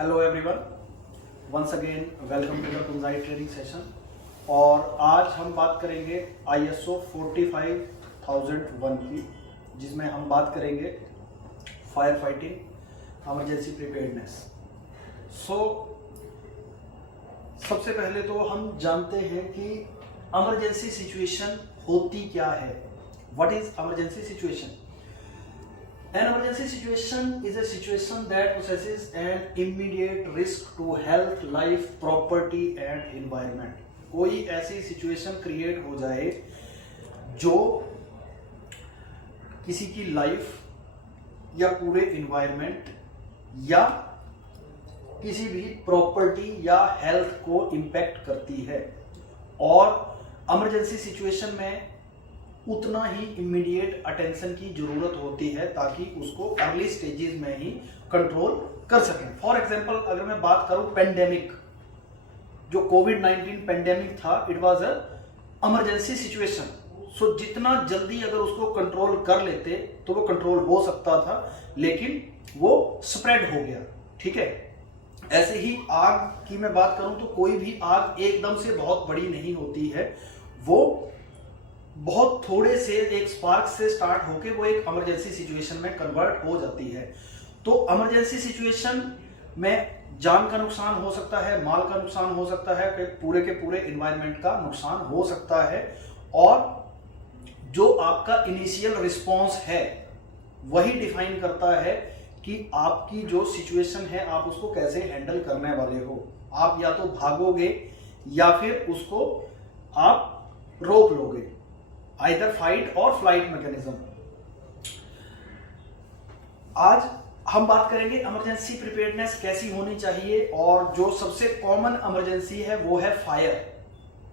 Hello everyone, once again welcome to the कुंजाई training session. और आज हम बात करेंगे ISO 45001 की, जिसमें हम बात करेंगे फायर फाइटिंग इमरजेंसी प्रिपेयर्डनेस। सबसे पहले तो हम जानते हैं कि इमरजेंसी सिचुएशन होती क्या है। What is emergency situation? An emergency situation is a situation that possesses an immediate risk to health, life, property and environment। कोई ऐसी सिचुएशन क्रिएट हो जाए जो किसी की लाइफ या पूरे इन्वायरमेंट या किसी भी प्रॉपर्टी या हेल्थ को इम्पैक्ट करती है। और इमरजेंसी सिचुएशन में उतना ही इमीडिएट अटेंशन की जरूरत होती है ताकि उसको अर्ली स्टेजेस में ही कंट्रोल कर सकें। फॉर एग्जांपल, अगर मैं बात करूं पेंडेमिक, जो कोविड-19 पेंडेमिक था, it was a emergency situation. So जितना जल्दी अगर उसको कंट्रोल कर लेते तो वो कंट्रोल हो सकता था, लेकिन वो स्प्रेड हो गया। ठीक है, ऐसे ही आग की मैं बात करूं तो कोई भी आग एकदम से बहुत बड़ी नहीं होती है, वो बहुत थोड़े से एक स्पार्क से स्टार्ट होके वो एक इमरजेंसी सिचुएशन में कन्वर्ट हो जाती है। तो इमरजेंसी सिचुएशन में जान का नुकसान हो सकता है, माल का नुकसान हो सकता है, पूरे के पूरे एनवायरनमेंट का नुकसान हो सकता है। और जो आपका इनिशियल रिस्पॉन्स है वही डिफाइन करता है कि आपकी जो सिचुएशन है आप उसको कैसे हैंडल करने वाले हो। आप या तो भागोगे या फिर उसको आप रोक लोगे, आइदर फाइट और फ्लाइट मैकेनिज्म। आज हम बात करेंगे इमरजेंसी प्रिपेयर्डनेस कैसी होनी चाहिए। और जो सबसे कॉमन इमरजेंसी है वो है फायर।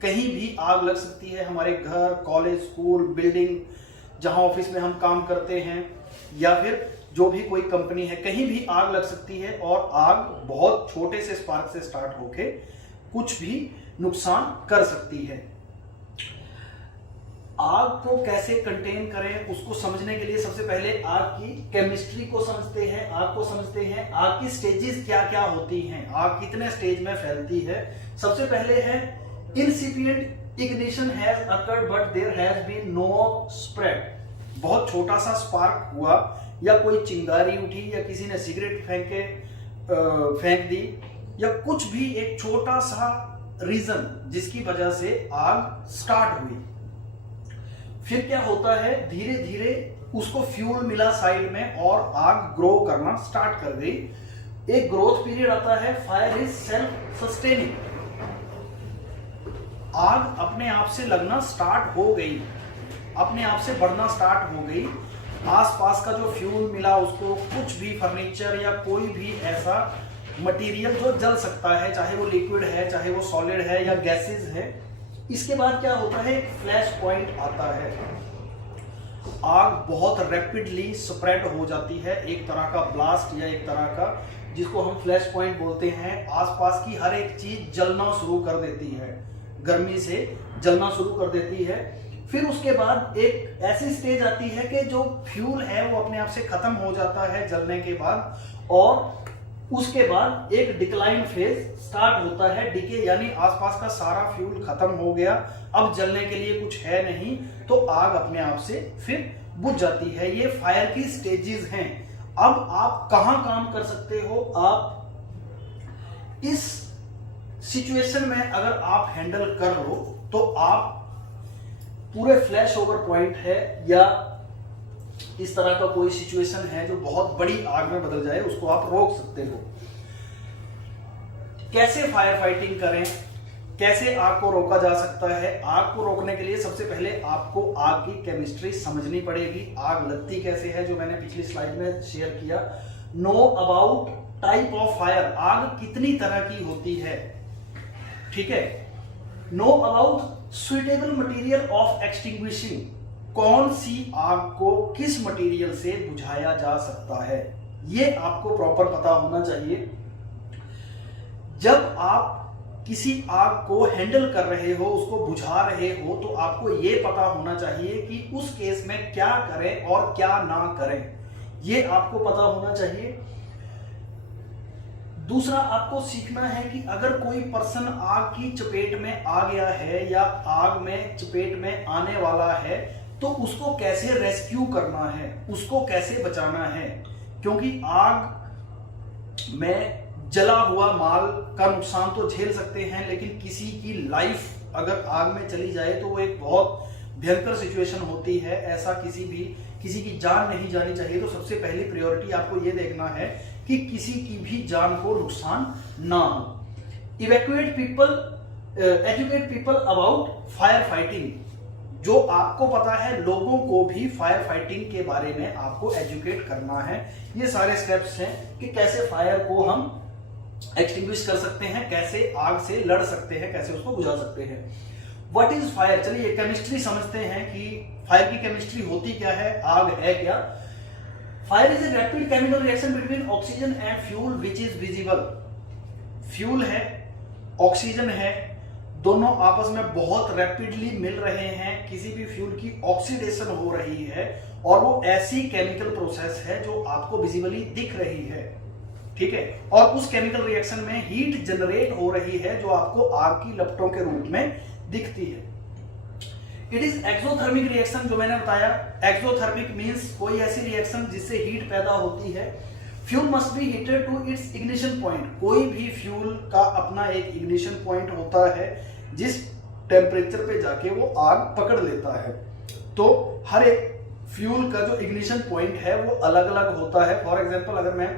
कहीं भी आग लग सकती है, हमारे घर, कॉलेज, स्कूल, बिल्डिंग, जहां ऑफिस में हम काम करते हैं, या फिर जो भी कोई कंपनी है, कहीं भी आग लग सकती है। और आग बहुत छोटे से स्पार्क से स्टार्ट होके कुछ भी नुकसान कर सकती है। आग को कैसे कंटेन करें उसको समझने के लिए सबसे पहले आग की केमिस्ट्री को समझते हैं, आग को समझते हैं। आग की स्टेजेस क्या क्या होती हैं, आग कितने स्टेज में फैलती है। सबसे पहले है incipient ignition has occurred but there has been no spread. बहुत छोटा सा स्पार्क हुआ, या कोई चिंगारी उठी, या किसी ने सिगरेट फेंक दी, या कुछ भी एक छोटा सा रीजन जिसकी वजह से आग स्टार्ट हुई। फिर क्या होता है, धीरे धीरे उसको फ्यूल मिला साइड में और आग ग्रो करना स्टार्ट कर गई। एक ग्रोथ पीरियड आता है। Fire is self sustaining. आग अपने आप से लगना स्टार्ट हो गई, अपने आप से बढ़ना स्टार्ट हो गई। आसपास का जो फ्यूल मिला उसको, कुछ भी फर्नीचर या कोई भी ऐसा मटेरियल जो जल सकता है, चाहे वो लिक्विड है, चाहे वो सॉलिड है या गैसेस है। इसके बाद क्या होता है, एक फ्लैश पॉइंट आता है। आग बहुत रैपिडली स्प्रेड हो जाती है, एक तरह का ब्लास्ट या एक तरह का, जिसको हम फ्लैश पॉइंट बोलते हैं। आसपास की हर एक चीज जलना शुरू कर देती है, गर्मी से जलना शुरू कर देती है। फिर उसके बाद एक ऐसी स्टेज आती है कि जो फ्यूल है वो अपने आप से खत्म हो जाता है जलने के बाद, और उसके बाद एक डिक्लाइन फेज स्टार्ट होता है। डिके यानी आसपास का सारा फ्यूल खत्म हो गया, अब जलने के लिए कुछ है नहीं, तो आग अपने आप से फिर बुझ जाती है। ये फायर की स्टेजेस हैं। अब आप कहां काम कर सकते हो? आप इस सिचुएशन में अगर आप हैंडल कर लो तो आप पूरे फ्लैश ओवर पॉइंट है, या इस तरह का कोई सिचुएशन है जो बहुत बड़ी आग में बदल जाए, उसको आप रोक सकते हो। कैसे फायर फाइटिंग करें, कैसे आग को रोका जा सकता है? आग को रोकने के लिए सबसे पहले आपको आग की केमिस्ट्री समझनी पड़ेगी। आग लगती कैसे है, जो मैंने पिछली स्लाइड में शेयर किया। Know about type of fire, आग कितनी तरह की होती है। ठीक है, know about suitable material of extinguishing, कौन सी आग को किस मटेरियल से बुझाया जा सकता है, ये आपको प्रॉपर पता होना चाहिए। जब आप किसी आग को हैंडल कर रहे हो, उसको बुझा रहे हो, तो आपको यह पता होना चाहिए कि उस केस में क्या करें और क्या ना करें, ये आपको पता होना चाहिए। दूसरा आपको सीखना है कि अगर कोई पर्सन आग की चपेट में आ गया है या आग में चपेट में आने वाला है तो उसको कैसे रेस्क्यू करना है, उसको कैसे बचाना है। क्योंकि आग में जला हुआ माल का नुकसान तो झेल सकते हैं, लेकिन किसी की लाइफ अगर आग में चली जाए तो वो एक बहुत भयंकर सिचुएशन होती है। ऐसा किसी की जान नहीं जानी चाहिए। तो सबसे पहली प्रायोरिटी आपको ये देखना है कि किसी की भी जान को नुकसान ना हो। Evacuate people, educate people about fire fighting. जो आपको पता है लोगों को भी फायर फाइटिंग के बारे में आपको एजुकेट करना है। ये सारे स्टेप्स हैं कि कैसे फायर को हम एक्सटिंग्विश कर सकते हैं, कैसे आग से लड़ सकते हैं, कैसे उसको बुझा सकते हैं। What is fire? चलिए केमिस्ट्री समझते हैं कि फायर की केमिस्ट्री होती क्या है, आग है क्या। Fire is a rapid chemical reaction between oxygen and fuel which is visible. Fuel है, ऑक्सीजन है, दोनों आपस में बहुत रैपिडली मिल रहे हैं। किसी भी फ्यूल की ऑक्सीडेशन हो रही है और वो ऐसी केमिकल प्रोसेस है जो आपको विजिबली दिख रही है, ठीक है। और उस केमिकल रिएक्शन में हीट जनरेट हो रही है जो आपको आग की लपटों के रूप में दिखती है। इट इज एक्सोथर्मिक रिएक्शन, जो मैंने बताया। एक्सोथर्मिक मींस कोई ऐसी रिएक्शन जिससे हीट पैदा होती है। Fuel must be heated to its ignition point. कोई भी फ्यूल का अपना एक इग्निशन पॉइंट होता है जिस टेम्परेचर पे जाके वो आग पकड़ लेता है। तो हर एक फ्यूल का जो इग्निशन पॉइंट है वो अलग अलग होता है। फॉर एग्जांपल अगर मैं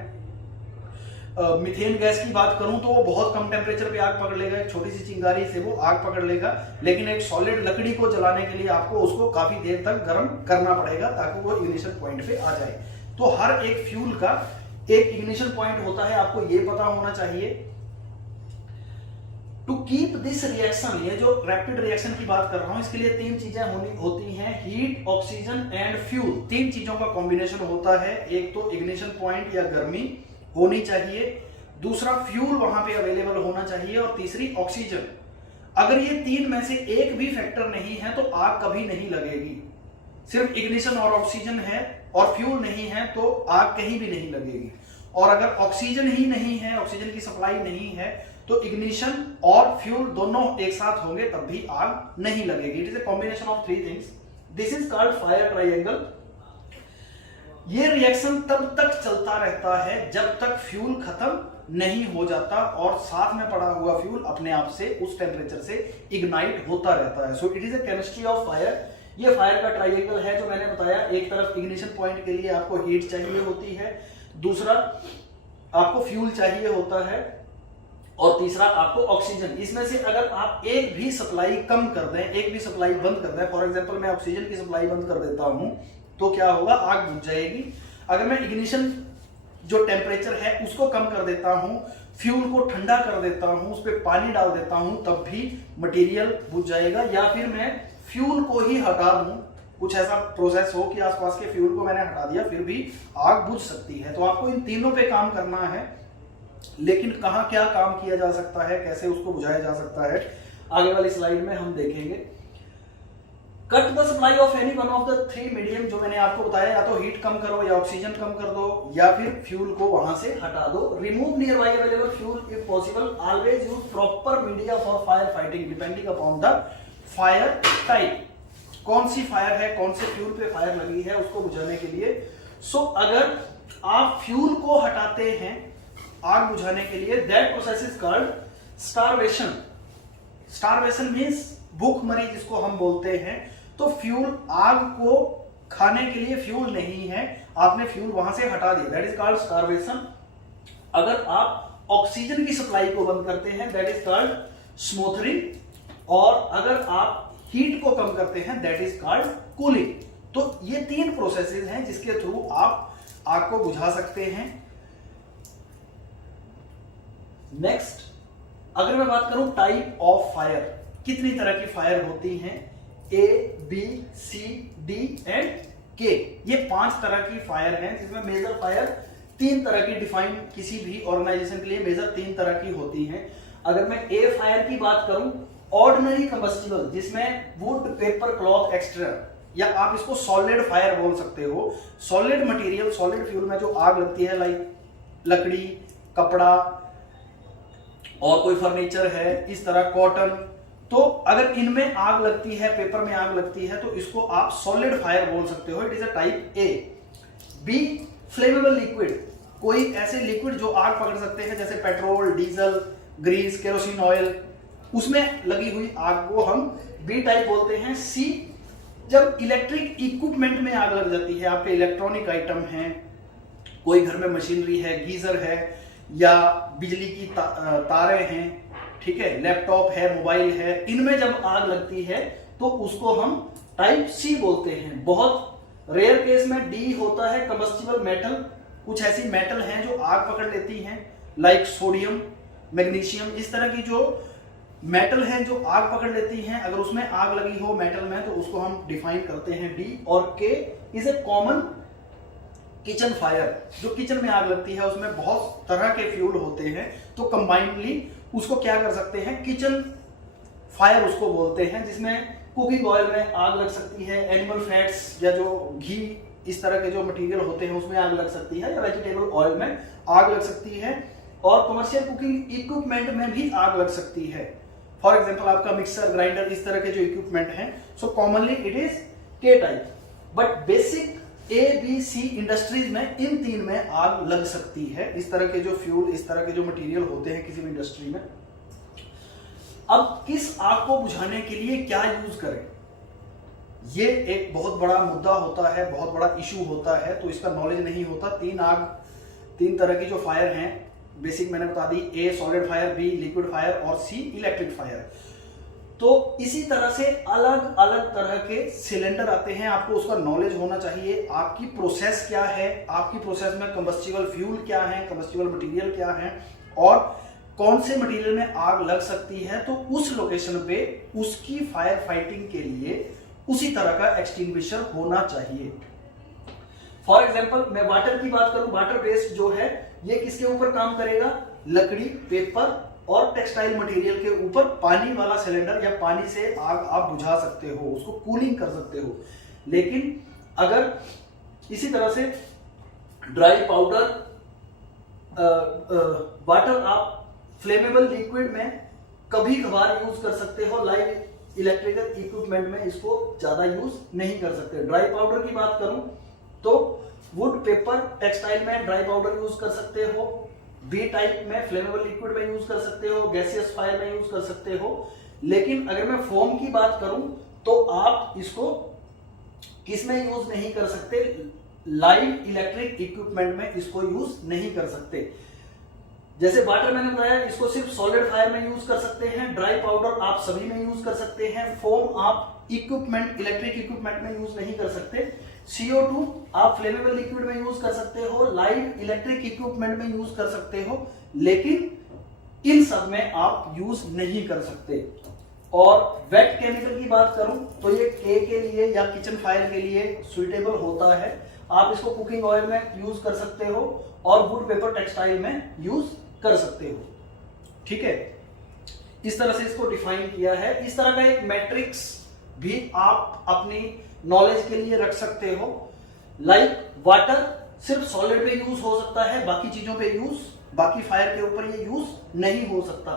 मीथेन गैस की बात करूं तो वो बहुत कम टेम्परेचर पे आग पकड़ लेगा, एक छोटी सी चिंगारी से वो आग पकड़ लेगा। लेकिन एक सॉलिड लकड़ी को जलाने के लिए आपको उसको काफी देर तक गर्म करना पड़ेगा ताकि वो इग्निशन पॉइंट पे आ जाए। तो हर एक फ्यूल का एक इग्निशन पॉइंट होता है, आपको ये पता होना चाहिए। टू कीप दिस रिएक्शन, ये जो रैपिड रिएक्शन की बात कर रहा हूं, इसके लिए तीन चीजें होती हैं, हीट, ऑक्सीजन एंड फ्यूल। तीन चीजों का कॉम्बिनेशन होता है। एक तो इग्निशन पॉइंट या गर्मी होनी चाहिए, दूसरा फ्यूल वहां पे अवेलेबल होना चाहिए और तीसरी ऑक्सीजन। अगर ये तीन में से एक भी फैक्टर नहीं है तो आग कभी नहीं लगेगी। सिर्फ इग्निशन और ऑक्सीजन है और फ्यूल नहीं है तो आग कहीं भी नहीं लगेगी। और अगर ऑक्सीजन ही नहीं है, ऑक्सीजन की सप्लाई नहीं है, तो इग्निशन और फ्यूल दोनों एक साथ होंगे तब भी आग नहीं लगेगी। It is a combination of three things. This is called fire triangle. ये रिएक्शन तब तक चलता रहता है जब तक फ्यूल खत्म नहीं हो जाता और साथ में पड़ा हुआ फ्यूल अपने आप से उस टेम्परेचर से इग्नाइट होता रहता है। So it is a chemistry of fire. ये फायर का ट्रायंगल है जो मैंने बताया। एक तरफ इग्निशन पॉइंट के लिए आपको हीट चाहिए होती है, दूसरा आपको फ्यूल चाहिए होता है और तीसरा आपको ऑक्सीजन। इसमें से अगर आप एक भी सप्लाई कम कर दें, एक भी सप्लाई बंद कर दें, फॉर एग्जांपल मैं ऑक्सीजन की सप्लाई बंद कर देता हूं तो क्या होगा, आग बुझ जाएगी। अगर मैं इग्निशन जो टेम्परेचर है उसको कम कर देता हूं, फ्यूल को ठंडा कर देता हूं, उस पर पानी डाल देता हूं, तब भी मटेरियल बुझ जाएगा। या फिर मैं फ्यूल को ही हटा दूं, कुछ ऐसा प्रोसेस हो कि आसपास के फ्यूल को मैंने हटा दिया, फिर भी आग बुझ सकती है। तो आपको इन तीनों पे काम करना है। लेकिन कहां क्या काम किया जा सकता है, कैसे उसको बुझाया जा सकता है, आगे वाली स्लाइड में हम देखेंगे। Cut the supply of any one of the three medium, जो मैंने आपको बताया, या तो हीट कम करो या ऑक्सीजन कम कर दो या फिर फ्यूल को वहां से हटा दो। Remove near by available fuel if possible. Always use proper media for fire fighting depending upon the fire type. कौन सी फायर है, कौन से फ्यूल पे फायर लगी है, उसको बुझाने के लिए। सो अगर आप फ्यूल को हटाते हैं आग बुझाने के लिए, that process is called starvation. Starvation means भूखमरी जिसको हम बोलते हैं। तो फ्यूल, आग को खाने के लिए फ्यूल नहीं है, आपने फ्यूल वहां से हटा दिया, दैट इज कॉल्ड स्टारवेशन। अगर आप ऑक्सीजन की सप्लाई को बंद करते हैं, दैट इज कॉल्ड स्मोथरिंग। और अगर आप हीट को कम करते हैं, दैट इज कॉल्ड कूलिंग। तो ये तीन प्रोसेसेस हैं जिसके थ्रू आप आग को बुझा सकते हैं। नेक्स्ट, अगर मैं बात करूं टाइप ऑफ फायर, कितनी तरह की फायर होती हैं, A, B, C, D and K। ये 5 तरह की फायर हैं जिसमें मेजर फायर 3 तरह की डिफाइन, किसी भी ऑर्गेनाइजेशन के लिए मेजर 3 तरह की होती हैं। अगर मैं A फायर की बात करूं, ऑर्डिनरी कंबस्टिबल, जिसमें वुड, पेपर, क्लॉथ, एक्स्ट्रा, या आप इसको सॉलिड फायर बोल सकते हो। सॉलिड मटेरियल, सॉलिड फ्यूल में जो आग लगती है, लाइक लकड़ी, कपड़ा, और कोई फर्नीचर है, इस तरह कॉटन। तो अगर इनमें आग लगती है, पेपर में आग लगती है, तो इसको आप सॉलिड फायर बोल सकते हो, it is a type A. B flammable liquid, कोई ऐसे लिक्विड जो आग पकड़ सकते हैं, जैसे petrol, diesel, grease, kerosene oil, उसमें लगी हुई आग को हम बी टाइप बोलते हैं। सी, जब इलेक्ट्रिक इक्विपमेंट में आग लग जाती है, आपके इलेक्ट्रॉनिक आइटम हैं, कोई घर में मशीनरी है, गीजर है, या बिजली की तारें हैं, ठीक है, लैपटॉप है, मोबाइल है, इनमें जब आग लगती है तो उसको हम टाइप सी बोलते हैं। बहुत रेयर केस में डी होता है, कंबस्टिबल मेटल। कुछ ऐसी मेटल हैं जो आग पकड़ लेती हैं, लाइक सोडियम, मैग्नीशियम, इस तरह की जो मेटल है जो आग पकड़ लेती हैं, अगर उसमें आग लगी हो मेटल में तो उसको हम डिफाइन करते हैं डी। और के is a common kitchen fire, जो किचन में आग लगती है उसमें बहुत तरह के फ्यूल होते हैं, तो कंबाइंडली उसको क्या कर सकते हैं, किचन फायर उसको बोलते हैं, जिसमें कुकिंग ऑयल में आग लग सकती है, एनिमल फैट्स या जो घी, इस तरह के जो मटेरियल होते हैं उसमें आग लग सकती है, या वेजिटेबल ऑयल में आग लग सकती है, और कमर्शियल कुकिंग इक्विपमेंट में भी आग लग सकती है। फॉर एग्जाम्पल आपका मिक्सर, ग्राइंडर, इस तरह के जो इक्विपमेंट हैं, so commonly it is K type. But basic A B C industries में इन तीन में आग लग सकती है, इस तरह के जो फ्यूल, इस तरह के जो मटेरियल होते हैं किसी भी इंडस्ट्री में। अब किस आग को बुझाने के लिए क्या यूज करें, ये एक बहुत बड़ा मुद्दा होता है, बहुत बड़ा इशू होता है, तो इसका नॉलेज नहीं होता। तीन तरह की जो फायर हैं बेसिक मैंने बता दी, A solid fire, B liquid fire और सी इलेक्ट्रिक फायर। तो इसी तरह से अलग अलग तरह के सिलेंडर आते हैं, आपको उसका नॉलेज होना चाहिए, आपकी प्रोसेस क्या है, आपकी प्रोसेस में कंबस्टिबल फ्यूल क्या है, कंबस्टिबल मटेरियल क्या है, और कौन से मटेरियल में आग लग सकती है, तो उस लोकेशन पे उसकी फायर फाइटिंग के लिए उसी तरह का एक्सटिंग्विशर होना चाहिए। फॉर एग्जाम्पल मैं वाटर की बात करूं, वाटर बेस्ड जो है ये किसके ऊपर काम करेगा, लकड़ी, पेपर और टेक्सटाइल मटेरियल के ऊपर पानी वाला सिलेंडर, या पानी से आग आप बुझा सकते हो, उसको कूलिंग कर सकते हो। लेकिन अगर इसी तरह से ड्राई पाउडर, वाटर आप फ्लेमेबल लिक्विड में कभी कभार यूज कर सकते हो, लाइक इलेक्ट्रिकल इक्विपमेंट में इसको ज्यादा यूज नहीं कर सकते। ड्राई पाउडर की बात करूं तो वुड, पेपर, टेक्सटाइल में ड्राई पाउडर यूज कर सकते हो, बी टाइप में फ्लेमेबल लिक्विड में यूज कर सकते हो, गैसियस फायर में यूज कर सकते हो। लेकिन अगर मैं फोम की बात करूं तो आप इसको किस में यूज नहीं कर सकते, लाइव इलेक्ट्रिक इक्विपमेंट में इसको यूज नहीं कर सकते। जैसे वाटर मैंने बताया, इसको सिर्फ सॉलिड फायर में यूज कर सकते हैं, ड्राई पाउडर आप सभी में यूज कर सकते हैं, फोम आप इक्विपमेंट, इलेक्ट्रिक इक्विपमेंट में यूज नहीं कर सकते, CO2 आप फ्लेमेबल लिक्विड में यूज कर सकते हो, लाइव इलेक्ट्रिक इक्विपमेंट में यूज कर सकते हो, लेकिन इन सब में आप यूज नहीं कर सकते। और वेट केमिकल की बात करूं तो ये के लिए या किचन फायर के लिए सुइटेबल होता है, आप इसको कुकिंग ऑयल में यूज कर सकते हो और वुड, पेपर, टेक्सटाइल में यूज कर सकते हो। ठीक है, इस तरह से इसको डिफाइन किया है। इस तरह का एक मैट्रिक्स भी आप अपनी नॉलेज के लिए रख सकते हो, लाइक वाटर सिर्फ सॉलिड पे यूज हो सकता है, बाकी चीजों पे यूज, बाकी फायर के ऊपर ये यूज नहीं हो सकता।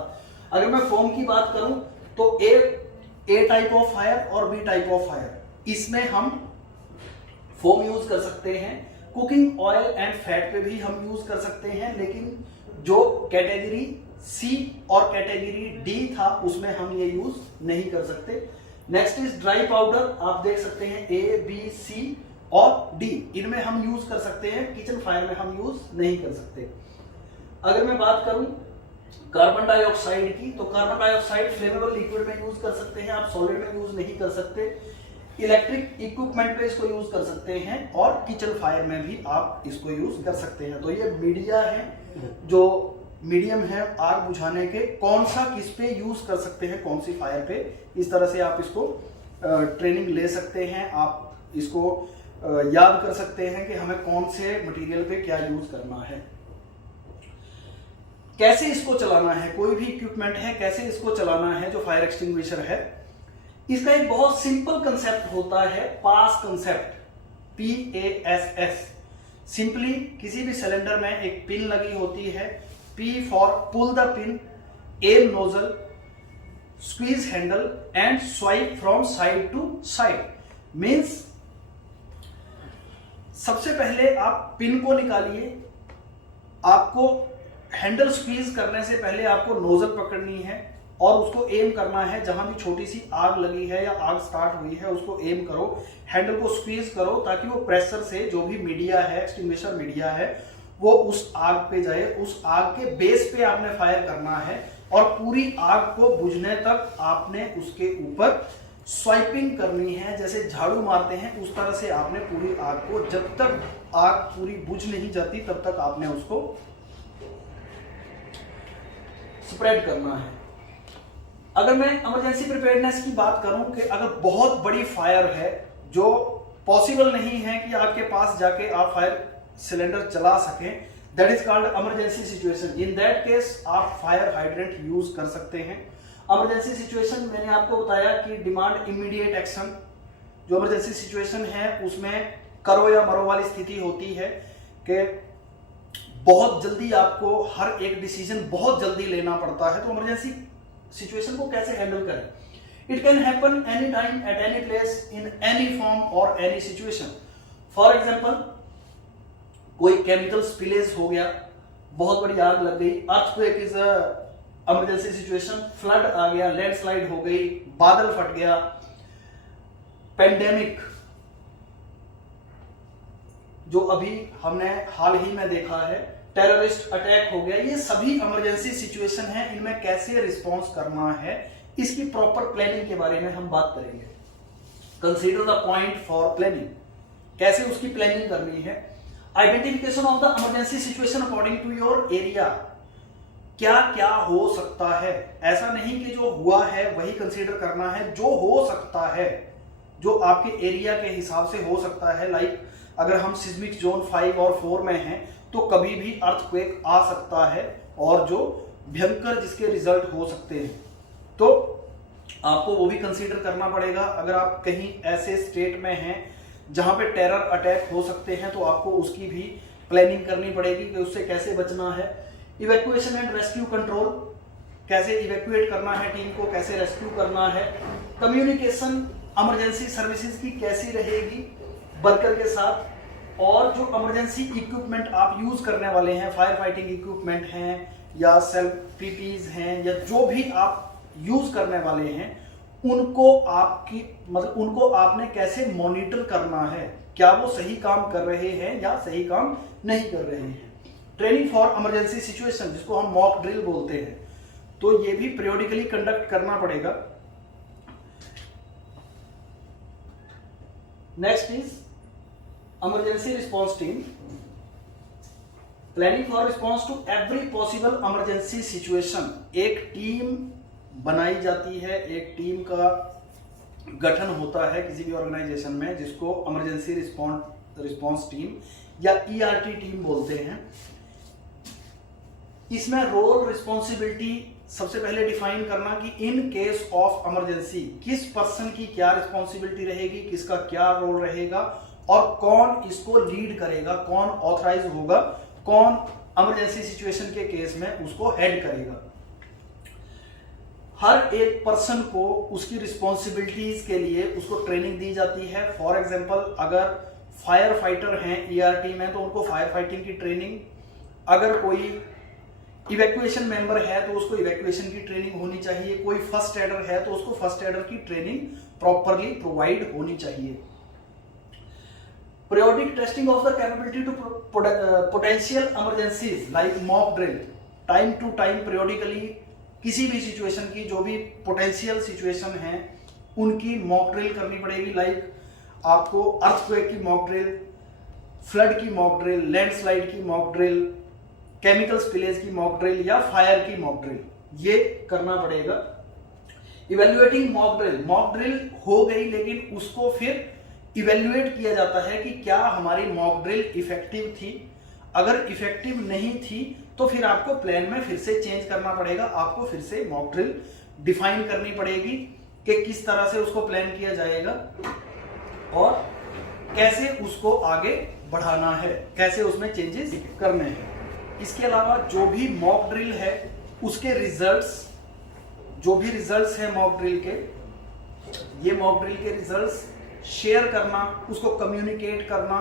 अगर मैं फोम की बात करूं तो ए टाइप ऑफ फायर और बी टाइप ऑफ फायर, इसमें हम फोम यूज कर सकते हैं, कुकिंग ऑयल एंड फैट पे भी हम यूज कर सकते हैं, लेकिन जो कैटेगरी सी और कैटेगरी डी था उसमें हम ये यूज नहीं कर सकते। नेक्स्ट इज ड्राई पाउडर, आप देख सकते हैं ए, बी, सी और डी, इनमें हम यूज कर सकते हैं, किचन फायर में हम यूज नहीं कर सकते। अगर मैं बात करूं कार्बन डाइऑक्साइड की, तो कार्बन डाइऑक्साइड फ्लेमेबल लिक्विड में यूज कर सकते हैं, आप सॉलिड में यूज नहीं कर सकते। इलेक्ट्रिक इक्विपमेंट पे इसको यूज कर सकते हैं और किचन फायर में भी आप इसको यूज कर सकते हैं। तो ये मीडिया है, जो मीडियम है आग बुझाने के, कौन सा किस पे यूज कर सकते हैं, कौन सी फायर पे, इस तरह से आप इसको ट्रेनिंग ले सकते हैं, आप इसको याद कर सकते हैं कि हमें कौन से मटेरियल पे क्या यूज करना है। कैसे इसको चलाना है, कोई भी इक्विपमेंट है कैसे इसको चलाना है, जो फायर एक्सटिंग्विशर है, इसका एक बहुत सिंपल कंसेप्ट होता है, पास कंसेप्ट, PASS। सिंपली किसी भी सिलेंडर में एक पिन लगी होती है, P for pull the pin, aim nozzle, squeeze handle and swipe from side to side. Means सबसे पहले आप पिन को निकालिए, आपको हैंडल स्क्वीज करने से पहले आपको नोजल पकड़नी है और उसको एम करना है, जहां भी छोटी सी आग लगी है या आग स्टार्ट हुई है उसको एम करो, हैंडल को स्क्वीज करो ताकि वो प्रेशर से जो भी मीडिया है, एक्सटिंग्विशर मीडिया है, वो उस आग पे जाए। उस आग के बेस पे आपने फायर करना है और पूरी आग को बुझने तक आपने उसके ऊपर स्वाइपिंग करनी है। जैसे झाड़ू मारते हैं उस तरह से आपने पूरी आग को, जब तक आग पूरी बुझ नहीं जाती तब तक आपने उसको स्प्रेड करना है। अगर मैं इमरजेंसी प्रिपेयर्डनेस की बात करूं कि अगर बहुत बड़ी फायर है जो पॉसिबल नहीं है कि आपके पास जाके आप फायर सिलेंडर चला सकें, that is called emergency situation. In that case आप फायर हाइड्रेंट यूज कर सकते हैं। इमरजेंसी सिचुएशन मैंने आपको बताया कि डिमांड इमीडिएट एक्शन। जो इमरजेंसी सिचुएशन है उसमें करो या मरो वाली स्थिति होती है कि बहुत जल्दी आपको हर एक डिसीजन बहुत जल्दी लेना पड़ता है। तो इमरजेंसी सिचुएशन को कैसे हैंडल करें? It can happen any time at any place in any form और एनी सिचुएशन। फॉर एग्जांपल कोई केमिकल स्पिलेज हो गया, बहुत बड़ी आग लग गई, earthquake is emergency situation, flood आ गया, लैंडस्लाइड हो गई, बादल फट गया, पेंडेमिक जो अभी हमने हाल ही में देखा है, टेररिस्ट अटैक हो गया, ये सभी इमरजेंसी सिचुएशन है। इनमें कैसे रिस्पॉन्स करना है इसकी प्रॉपर प्लानिंग के बारे में हम बात करेंगे। Consider the point for planning, कैसे उसकी प्लानिंग करनी है। Identification of the emergency situation according to your area, क्या क्या हो सकता है। ऐसा नहीं कि जो हुआ है वही कंसीडर करना है, जो हो सकता है, जो आपके एरिया के हिसाब से हो सकता है। लाइक अगर हम सिस्मिक जोन 5 और 4 में हैं तो कभी भी अर्थक्वेक आ सकता है और जो भयंकर जिसके रिजल्ट हो सकते हैं, तो आपको वो भी कंसीडर करना पड़ेगा। अगर आप कहीं ऐसे स्टेट में हैं जहां पे टेरर अटैक हो सकते हैं तो आपको उसकी भी प्लानिंग करनी पड़ेगी कि उससे कैसे बचना है। इवैक्यूएशन एंड रेस्क्यू कंट्रोल, कैसे इवैक्यूएट करना है टीम को, कैसे रेस्क्यू करना है। कम्युनिकेशन इमरजेंसी सर्विसेज की कैसी रहेगी वर्कर के साथ, और जो इमरजेंसी इक्विपमेंट आप यूज करने वाले हैं, फायर फाइटिंग इक्विपमेंट हैं या सेल्फ पीपीज हैं या जो भी आप यूज करने वाले हैं, उनको उनको आपने कैसे मॉनिटर करना है, क्या वो सही काम कर रहे हैं या सही काम नहीं कर रहे हैं। ट्रेनिंग फॉर इमरजेंसी सिचुएशन जिसको हम मॉक ड्रिल बोलते हैं, तो ये भी पीरियोडिकली कंडक्ट करना पड़ेगा। Next is emergency response team, planning for response to every possible emergency situation. एक टीम बनाई जाती है, एक टीम का गठन होता है किसी भी ऑर्गेनाइजेशन में जिसको इमरजेंसी रिस्पॉन्स टीम या ईआरटी टीम बोलते हैं। इसमें रोल रिस्पॉन्सिबिलिटी सबसे पहले डिफाइन करना कि इन केस ऑफ इमरजेंसी किस पर्सन की क्या रिस्पॉन्सिबिलिटी रहेगी, किसका क्या रोल रहेगा और कौन इसको लीड करेगा, कौन ऑथराइज होगा, कौन इमरजेंसी सिचुएशन के केस में उसको हेड करेगा। हर एक पर्सन को उसकी रिस्पॉन्सिबिलिटीज के लिए उसको ट्रेनिंग दी जाती है। फॉर एग्जांपल अगर फायर फाइटर हैं ईआरटी में तो उनको फायर फाइटिंग की ट्रेनिंग, अगर कोई इवैक्यूएशन मेंबर है तो उसको इवैक्यूएशन की ट्रेनिंग होनी चाहिए, कोई फर्स्ट एडर है तो उसको फर्स्ट एडर की ट्रेनिंग प्रॉपरली प्रोवाइड होनी चाहिए। Periodic testing of the capability to potential emergencies like mock drill, time to time periodically किसी भी सिचुएशन की जो भी पोटेंशियल सिचुएशन है उनकी मॉक ड्रिल करनी पड़ेगी। लाइक आपको अर्थक्वेक की मॉक ड्रिल, फ्लड की मॉक ड्रिल, लैंडस्लाइड की मॉक ड्रिल, केमिकल स्पिलेज की मॉक ड्रिल या फायर की मॉक ड्रिल, ये करना पड़ेगा। इवेल्युएटिंग मॉक ड्रिल हो गई लेकिन उसको फिर इवेल्युएट किया जाता है कि क्या हमारी मॉक ड्रिल इफेक्टिव थी। अगर इफेक्टिव नहीं थी तो फिर आपको प्लान में फिर से चेंज करना पड़ेगा, आपको फिर से मॉक ड्रिल डिफाइन करनी पड़ेगी कि किस तरह से उसको प्लान किया जाएगा और कैसे उसको आगे बढ़ाना है, कैसे उसमें चेंजेस करने हैं। इसके अलावा जो भी मॉक ड्रिल है उसके रिजल्ट्स जो भी रिजल्ट्स हैं मॉक ड्रिल के, ये मॉक ड्रिल के रिजल्ट्स शेयर करना, उसको कम्युनिकेट करना,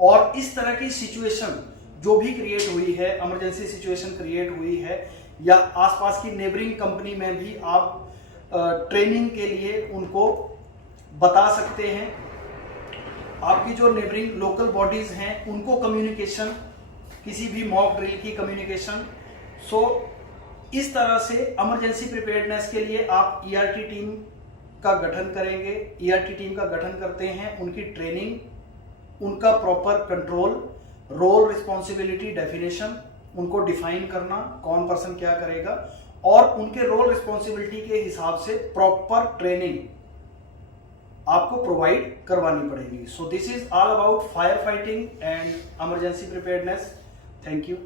और इस तरह की सिचुएशन जो भी क्रिएट हुई है, इमरजेंसी सिचुएशन क्रिएट हुई है, या आसपास की नेबरिंग कंपनी में भी आप ट्रेनिंग के लिए उनको बता सकते हैं। आपकी जो नेबरिंग लोकल बॉडीज हैं उनको कम्युनिकेशन, किसी भी मॉक ड्रिल की कम्युनिकेशन। सो इस तरह से इमरजेंसी प्रिपेयर्डनेस के लिए आप ईआरटी टीम का गठन करेंगे। ईआरटी टीम का गठन करते हैं, उनकी ट्रेनिंग, उनका proper control, role responsibility definition, उनको डिफाइन करना कौन पर्सन क्या करेगा, और उनके रोल रिस्पॉन्सिबिलिटी के हिसाब से प्रॉपर ट्रेनिंग आपको प्रोवाइड करवानी पड़ेगी। So this is all about fire fighting and emergency preparedness. Thank you.